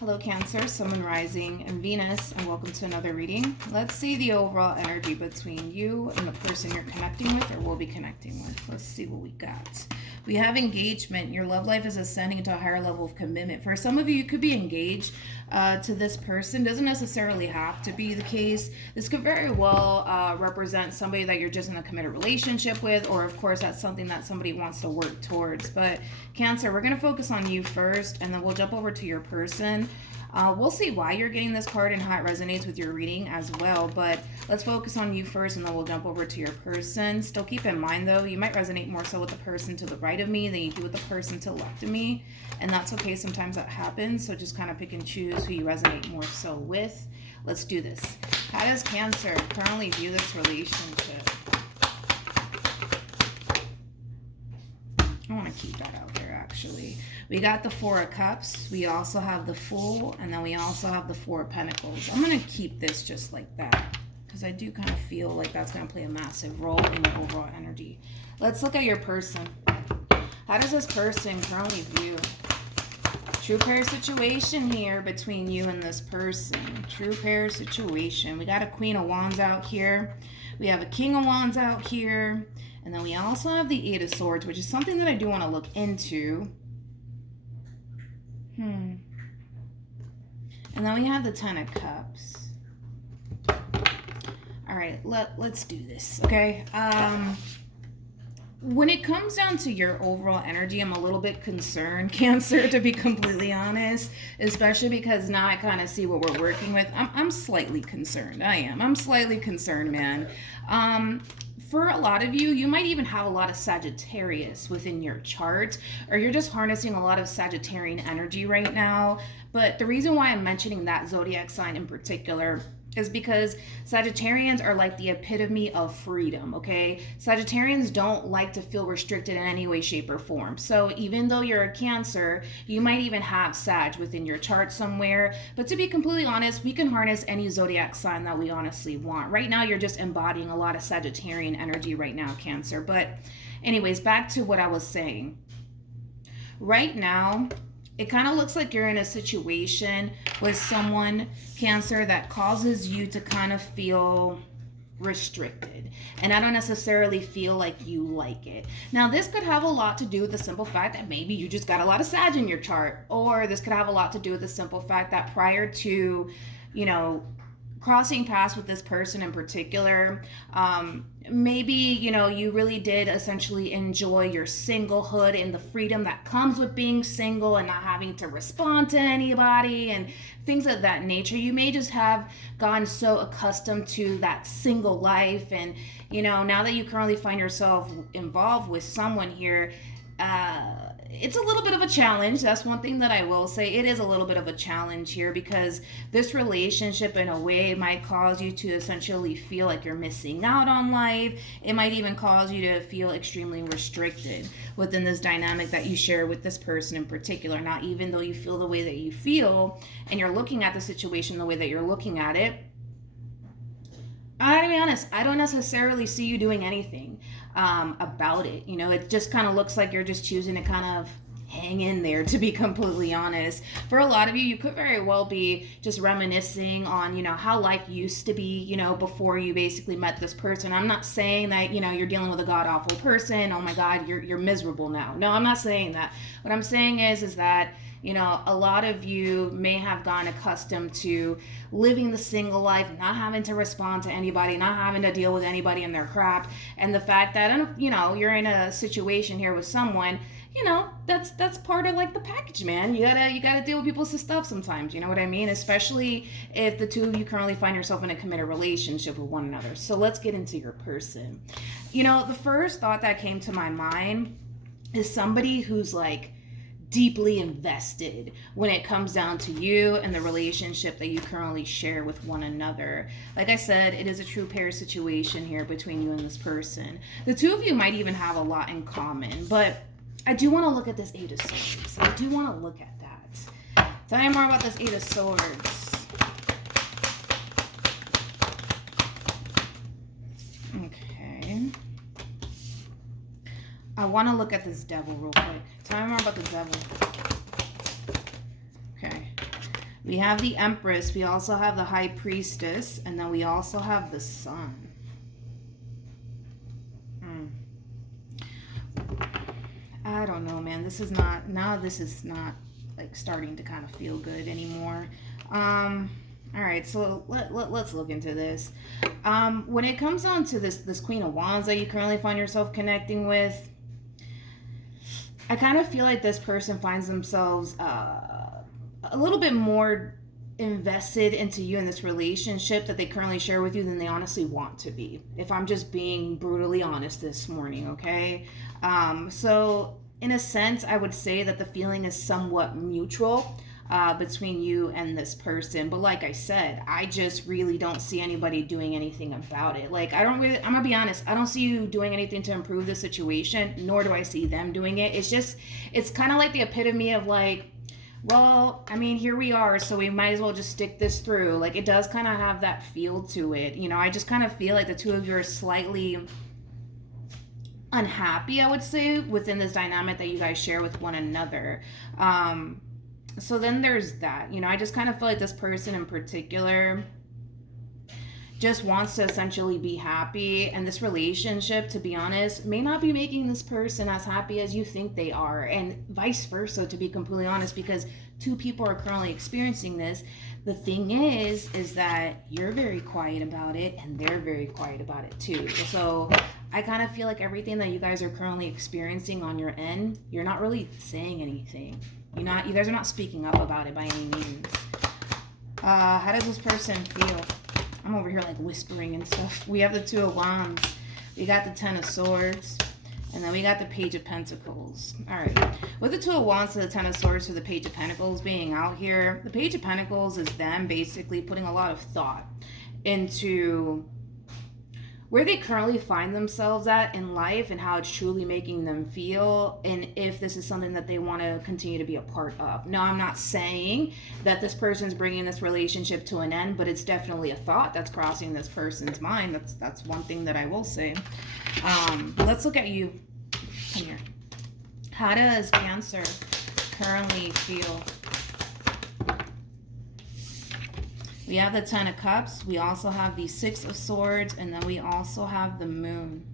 Hello Cancer, Sun, Moon, Rising, and Venus, and welcome to another reading. Let's see the overall energy between you and the person you're connecting with or will be connecting with. Let's see what we got. We have engagement. Your love life is ascending into a higher level of commitment. For some of you, you could be engaged to this person. Doesn't necessarily have to be the case. This could very well represent somebody that you're just in a committed relationship with, or of course that's something that somebody wants to work towards. But Cancer, we're going to focus on you first, and then we'll jump over to your person. We'll see why you're getting this card and how it resonates with your reading as well, but let's focus on you first and then we'll jump over to your person. Still keep in mind though, you might resonate more so with the person to the right of me than you do with the person to the left of me, and that's okay. Sometimes that happens, so just kind of pick and choose who you resonate more so with. Let's do this. How does Cancer currently view this relationship? I want to keep that out there actually. We got the Four of Cups, we also have the Fool, and then we also have the Four of Pentacles. I'm going to keep this just like that because I do kind of feel like that's going to play a massive role in your overall energy. Let's look at your person. How does this person currently view? True pair situation here between you and this person. True pair situation. We got a Queen of Wands out here. We have a King of Wands out here. And then we also have the Eight of Swords, which is something that I do want to look into. And then we have the Ten of Cups. All right, let's do this, okay? When it comes down to your overall energy, I'm a little bit concerned, Cancer, to be completely honest, especially because now I kind of see what we're working with. I'm slightly concerned. I'm slightly concerned, man. For a lot of you, you might even have a lot of Sagittarius within your chart, or you're just harnessing a lot of Sagittarian energy right now. But the reason why I'm mentioning that zodiac sign in particular is because Sagittarians are like the epitome of freedom, okay? Sagittarians don't like to feel restricted in any way, shape, or form. So even though you're a Cancer, you might even have Sag within your chart somewhere. But to be completely honest, we can harness any zodiac sign that we honestly want. Right now, you're just embodying a lot of Sagittarian energy right now, Cancer. But anyways, back to what I was saying. Right now, it kind of looks like you're in a situation with someone, Cancer, that causes you to kind of feel restricted. And I don't necessarily feel like you like it. Now, this could have a lot to do with the simple fact that maybe you just got a lot of Sag in your chart. Or this could have a lot to do with the simple fact that prior to, you know, crossing paths with this person in particular, maybe, you know, you really did essentially enjoy your singlehood and the freedom that comes with being single and not having to respond to anybody and things of that nature. You may just have gotten so accustomed to that single life, and, you know, now that you currently find yourself involved with someone here, it's a little bit of a challenge. That's one thing that I will say. It is a little bit of a challenge here because this relationship in a way might cause you to essentially feel like you're missing out on life. It might even cause you to feel extremely restricted within this dynamic that you share with this person in particular. Now, even though you feel the way that you feel and you're looking at the situation the way that you're looking at it, I gotta be honest, I don't necessarily see you doing anything about it. You know, it just kind of looks like you're just choosing to kind of hang in there, to be completely honest. For a lot of you, you could very well be just reminiscing on, you know, how life used to be, you know, before you basically met this person. I'm not saying that, you know, you're dealing with a god-awful person. Oh my God, you're miserable now. No, I'm not saying that. What I'm saying is that, you know, a lot of you may have gotten accustomed to living the single life, not having to respond to anybody, not having to deal with anybody and their crap. And the fact that, you know, you're in a situation here with someone, you know, that's part of like the package, man. You gotta deal with people's stuff sometimes, you know what I mean? Especially if the two of you currently find yourself in a committed relationship with one another. So let's get into your person. You know, the first thought that came to my mind is somebody who's like deeply invested when it comes down to you and the relationship that you currently share with one another. Like I said, it is a true pair situation here between you and this person. The two of you might even have a lot in common, but I do want to look at this Eight of Swords. I do want to look at that. Tell me more about this Eight of Swords. Okay. I want to look at this Devil real quick. Tell me more about the Devil. Okay. We have the Empress. We also have the High Priestess. And then we also have the Sun. I don't know, man. This is not like starting to kind of feel good anymore. All right, so let's look into this. When it comes down to this Queen of Wands that you currently find yourself connecting with, I kind of feel like this person finds themselves a little bit more invested into you in this relationship that they currently share with you than they honestly want to be. If I'm just being brutally honest this morning, okay? So in a sense, I would say that the feeling is somewhat mutual between you and this person. But like I said, I just really don't see anybody doing anything about it. Like, I'm gonna be honest, I don't see you doing anything to improve the situation, nor do I see them doing it. It's kind of like the epitome of like, well, I mean, here we are, so we might as well just stick this through. Like, it does kind of have that feel to it. You know, I just kind of feel like the two of you are slightly unhappy, I would say, within this dynamic that you guys share with one another. So then there's that. You know, I just kind of feel like this person in particular just wants to essentially be happy, and this relationship, to be honest, may not be making this person as happy as you think they are, and vice versa, to be completely honest, because two people are currently experiencing this. The thing is that you're very quiet about it and they're very quiet about it too. So I kind of feel like everything that you guys are currently experiencing on your end, you're not really saying anything. You guys are not speaking up about it by any means. How does this person feel? I'm over here like whispering and stuff. We have the Two of Wands. We got the Ten of Swords. And then we got the Page of Pentacles. All right. With the Two of Wands to the Ten of Swords to the Page of Pentacles being out here, the Page of Pentacles is them basically putting a lot of thought into where they currently find themselves at in life and how it's truly making them feel, and if this is something that they want to continue to be a part of. Now, I'm not saying that this person's bringing this relationship to an end, but it's definitely a thought that's crossing this person's mind. That's one thing that I will say. Let's look at you. Come here. How does Cancer currently feel? We have the Ten of Cups. We also have the Six of Swords. And then we also have the Moon.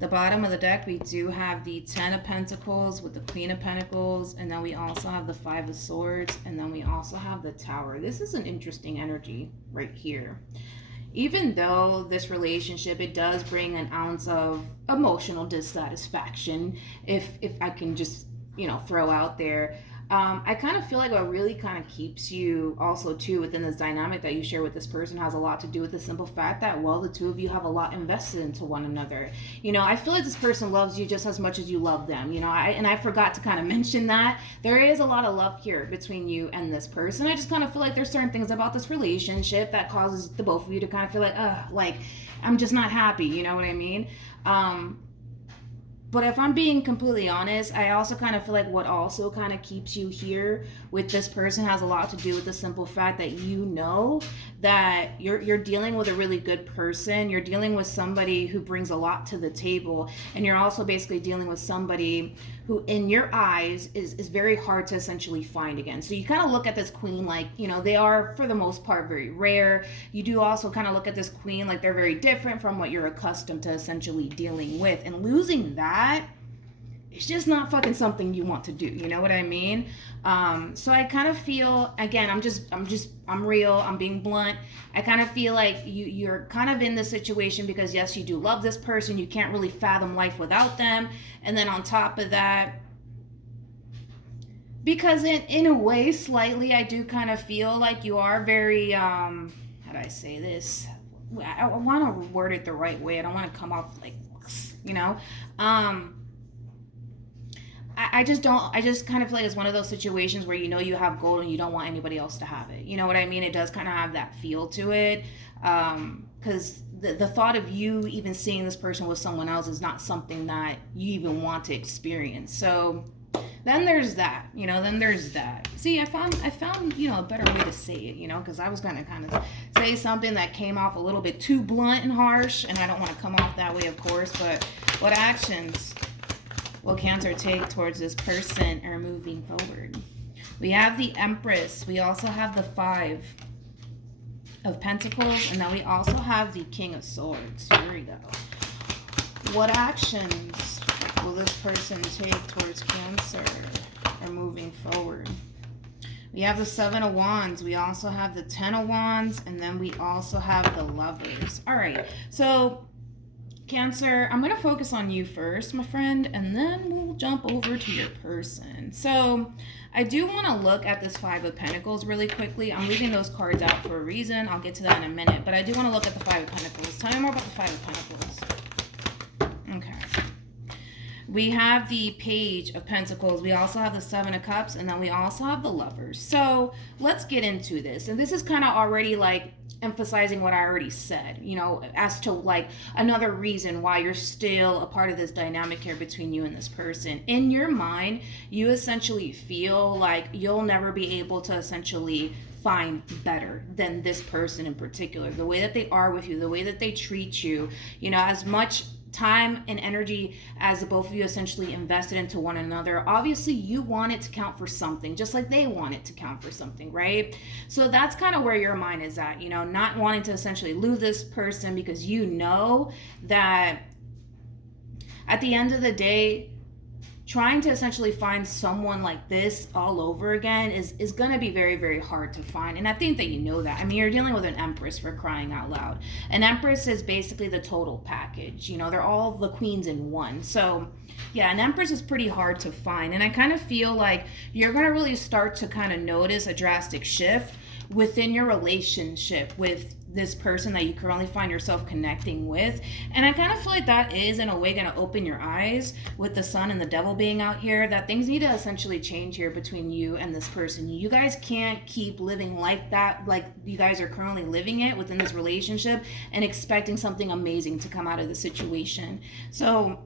The bottom of the deck, we do have the Ten of Pentacles with the Queen of Pentacles. And then we also have the Five of Swords. And then we also have the Tower. This is an interesting energy right here. Even though this relationship, it does bring an ounce of emotional dissatisfaction, if I can just, throw out there. I kind of feel like what really kind of keeps you also too within this dynamic that you share with this person has a lot to do with the simple fact that, well, the two of you have a lot invested into one another. I feel like this person loves you just as much as you love them. I forgot to kind of mention that there is a lot of love here between you and this person. I just kind of feel like there's certain things about this relationship that causes the both of you to kind of feel like I'm just not happy. You know what I mean? But if I'm being completely honest, I also kind of feel like what also kind of keeps you here with this person has a lot to do with the simple fact that that you're dealing with a really good person. You're dealing with somebody who brings a lot to the table. And you're also basically dealing with somebody who, in your eyes, is very hard to essentially find again. So you kind of look at this queen like, they are, for the most part, very rare. You do also kind of look at this queen like they're very different from what you're accustomed to essentially dealing with. And losing that, it's just not fucking something you want to do. You know what I mean? So I kind of feel, again, I'm real. I'm being blunt. I kind of feel like you're kind of in this situation because, yes, you do love this person. You can't really fathom life without them. And then on top of that, because in a way, slightly, I do kind of feel like you are very, how do I say this? I want to word it the right way. I don't want to come off like, I just kind of feel like it's one of those situations where you have gold and you don't want anybody else to have it. You know what I mean? It does kind of have that feel to it. Because the thought of you even seeing this person with someone else is not something that you even want to experience. So then there's that, then there's that. See, I found a better way to say it, because I was going to kind of say something that came off a little bit too blunt and harsh, and I don't want to come off that way, of course, but what actions will Cancer take towards this person or moving forward? We have the Empress. We also have the 5 of Pentacles. And then we also have the King of Swords. Here we go. What actions will this person take towards Cancer or moving forward? We have the 7 of Wands. We also have the 10 of Wands. And then we also have the Lovers. All right. So, Cancer, I'm going to focus on you first, my friend. And then we'll jump over to your person. So, I do want to look at this 5 of Pentacles really quickly. I'm leaving those cards out for a reason. I'll get to that in a minute. But I do want to look at the 5 of Pentacles. Tell me more about the 5 of Pentacles. Okay. We have the Page of Pentacles. We also have the 7 of Cups. And then we also have the Lovers. So let's get into this. And this is kind of already like emphasizing what I already said, you know, as to like another reason why you're still a part of this dynamic here between you and this person. In your mind, you essentially feel like you'll never be able to essentially find better than this person in particular. The way that they are with you, the way that they treat you, you know, as much time and energy as the both of you essentially invested into one another, obviously you want it to count for something, just like they want it to count for something, right? So that's kind of where your mind is at, you know, not wanting to essentially lose this person because you know that at the end of the day, trying to essentially find someone like this all over again is going to be very, very hard to find. And I think that you know that. I mean, you're dealing with an Empress, for crying out loud. An Empress is basically the total package. You know, they're all the queens in one. So, yeah, an Empress is pretty hard to find. And I kind of feel like you're going to really start to kind of notice a drastic shift within your relationship with this person that you currently find yourself connecting with. And I kind of feel like that is in a way going to open your eyes with the Sun and the Devil being out here, that things need to essentially change here between you and this person. You guys can't keep living like that, like you guys are currently living it within this relationship and expecting something amazing to come out of the situation. So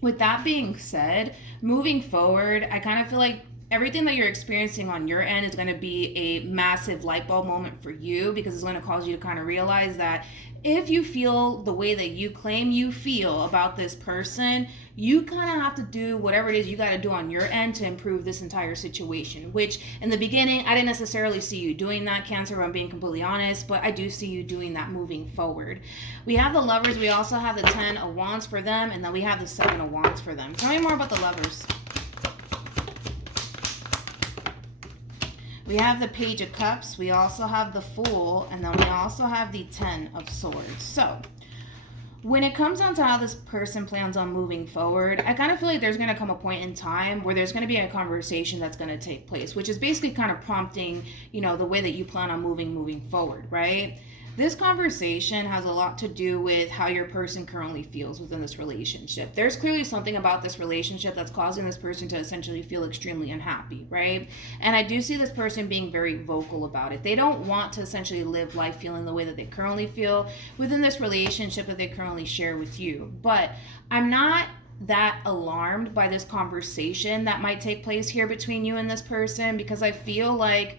with that being said, moving forward, I kind of feel like everything that you're experiencing on your end is going to be a massive light bulb moment for you, because it's going to cause you to kind of realize that if you feel the way that you claim you feel about this person, you kind of have to do whatever it is you got to do on your end to improve this entire situation, which in the beginning, I didn't necessarily see you doing that, Cancer, if I'm being completely honest, but I do see you doing that moving forward. We have the Lovers. We also have the 10 of Wands for them, and then we have the 7 of Wands for them. Tell me more about the Lovers. We have the Page of Cups. We also have the Fool. And then we also have the 10 of Swords. So, when it comes down to how this person plans on moving forward, I kind of feel like there's going to come a point in time where there's going to be a conversation that's going to take place, which is basically kind of prompting, you know, the way that you plan on moving forward, right? This conversation has a lot to do with how your person currently feels within this relationship. There's clearly something about this relationship that's causing this person to essentially feel extremely unhappy, right? And I do see this person being very vocal about it. They don't want to essentially live life feeling the way that they currently feel within this relationship that they currently share with you. But I'm not that alarmed by this conversation that might take place here between you and this person, because I feel like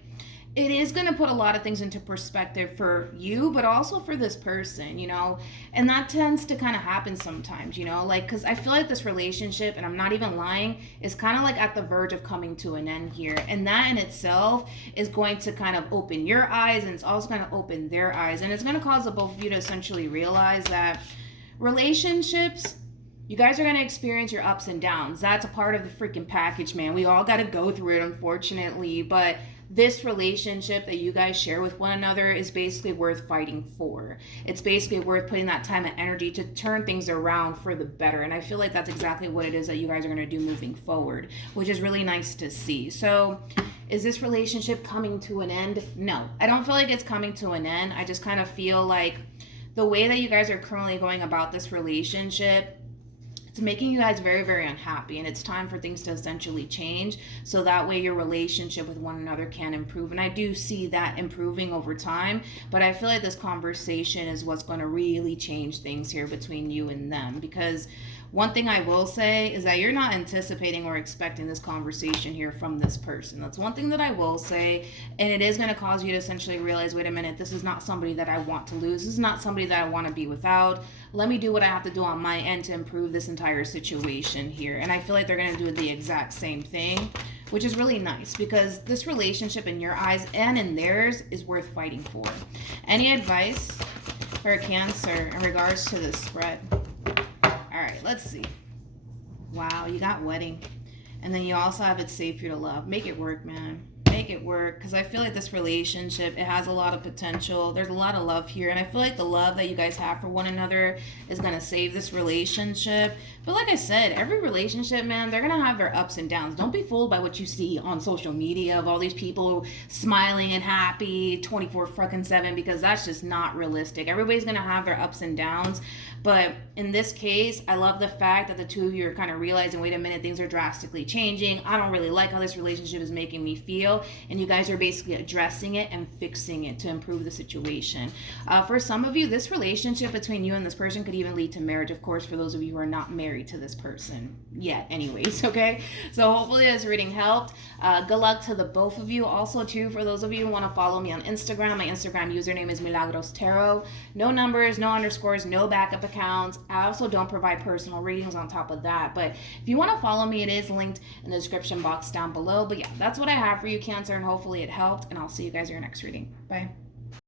it is going to put a lot of things into perspective for you, but also for this person, you know, and that tends to kind of happen sometimes, you know, like, because I feel like this relationship, and I'm not even lying, is kind of like at the verge of coming to an end here. And that in itself is going to kind of open your eyes, and it's also going to open their eyes. And it's going to cause the both of you to essentially realize that relationships, you guys are going to experience your ups and downs. That's a part of the freaking package, man. We all got to go through it, unfortunately, but this relationship that you guys share with one another is basically worth fighting for. It's basically worth putting that time and energy to turn things around for the better. And I feel like that's exactly what it is that you guys are going to do moving forward, which is really nice to see. So is this relationship coming to an end? No, I don't feel like it's coming to an end. I just kind of feel like the way that you guys are currently going about this relationship, it's making you guys very, very unhappy, and it's time for things to essentially change so that way your relationship with one another can improve. And I do see that improving over time, but I feel like this conversation is what's going to really change things here between you and them, because one thing I will say is that you're not anticipating or expecting this conversation here from this person. That's one thing that I will say, and it is going to cause you to essentially realize, wait a minute, this is not somebody that I want to lose. This is not somebody that I want to be without. Let me do what I have to do on my end to improve this entire situation here. And I feel like they're going to do the exact same thing which is really nice because this relationship in your eyes and in theirs is worth fighting for. Any advice for Cancer in regards to this spread? All right, let's see. Wow, you got wedding. And then you also have it's safe for you to love. Make it work, man. Make it work, because I feel like this relationship, it has a lot of potential. There's a lot of love here, and I feel like the love that you guys have for one another is going to save this relationship. But like I said, every relationship, man, they're going to have their ups and downs. Don't be fooled by what you see on social media of all these people smiling and happy 24/7, because that's just not realistic. Everybody's going to have their ups and downs. But in this case, I love the fact that the two of you are kind of realizing, wait a minute, things are drastically changing. I don't really like how this relationship is making me feel. And you guys are basically addressing it and fixing it to improve the situation. For some of you, this relationship between you and this person could even lead to marriage, of course, for those of you who are not married to this person yet anyways, okay? So hopefully this reading helped. Good luck to the both of you. Also, too, for those of you who want to follow me on Instagram, my Instagram username is MilagrosTarot. No numbers, no underscores, no backup accounts. I also don't provide personal readings on top of that. But if you want to follow me, it is linked in the description box down below. But yeah, that's what I have for you, Cancer, and hopefully it helped. And I'll see you guys in your next reading. Bye.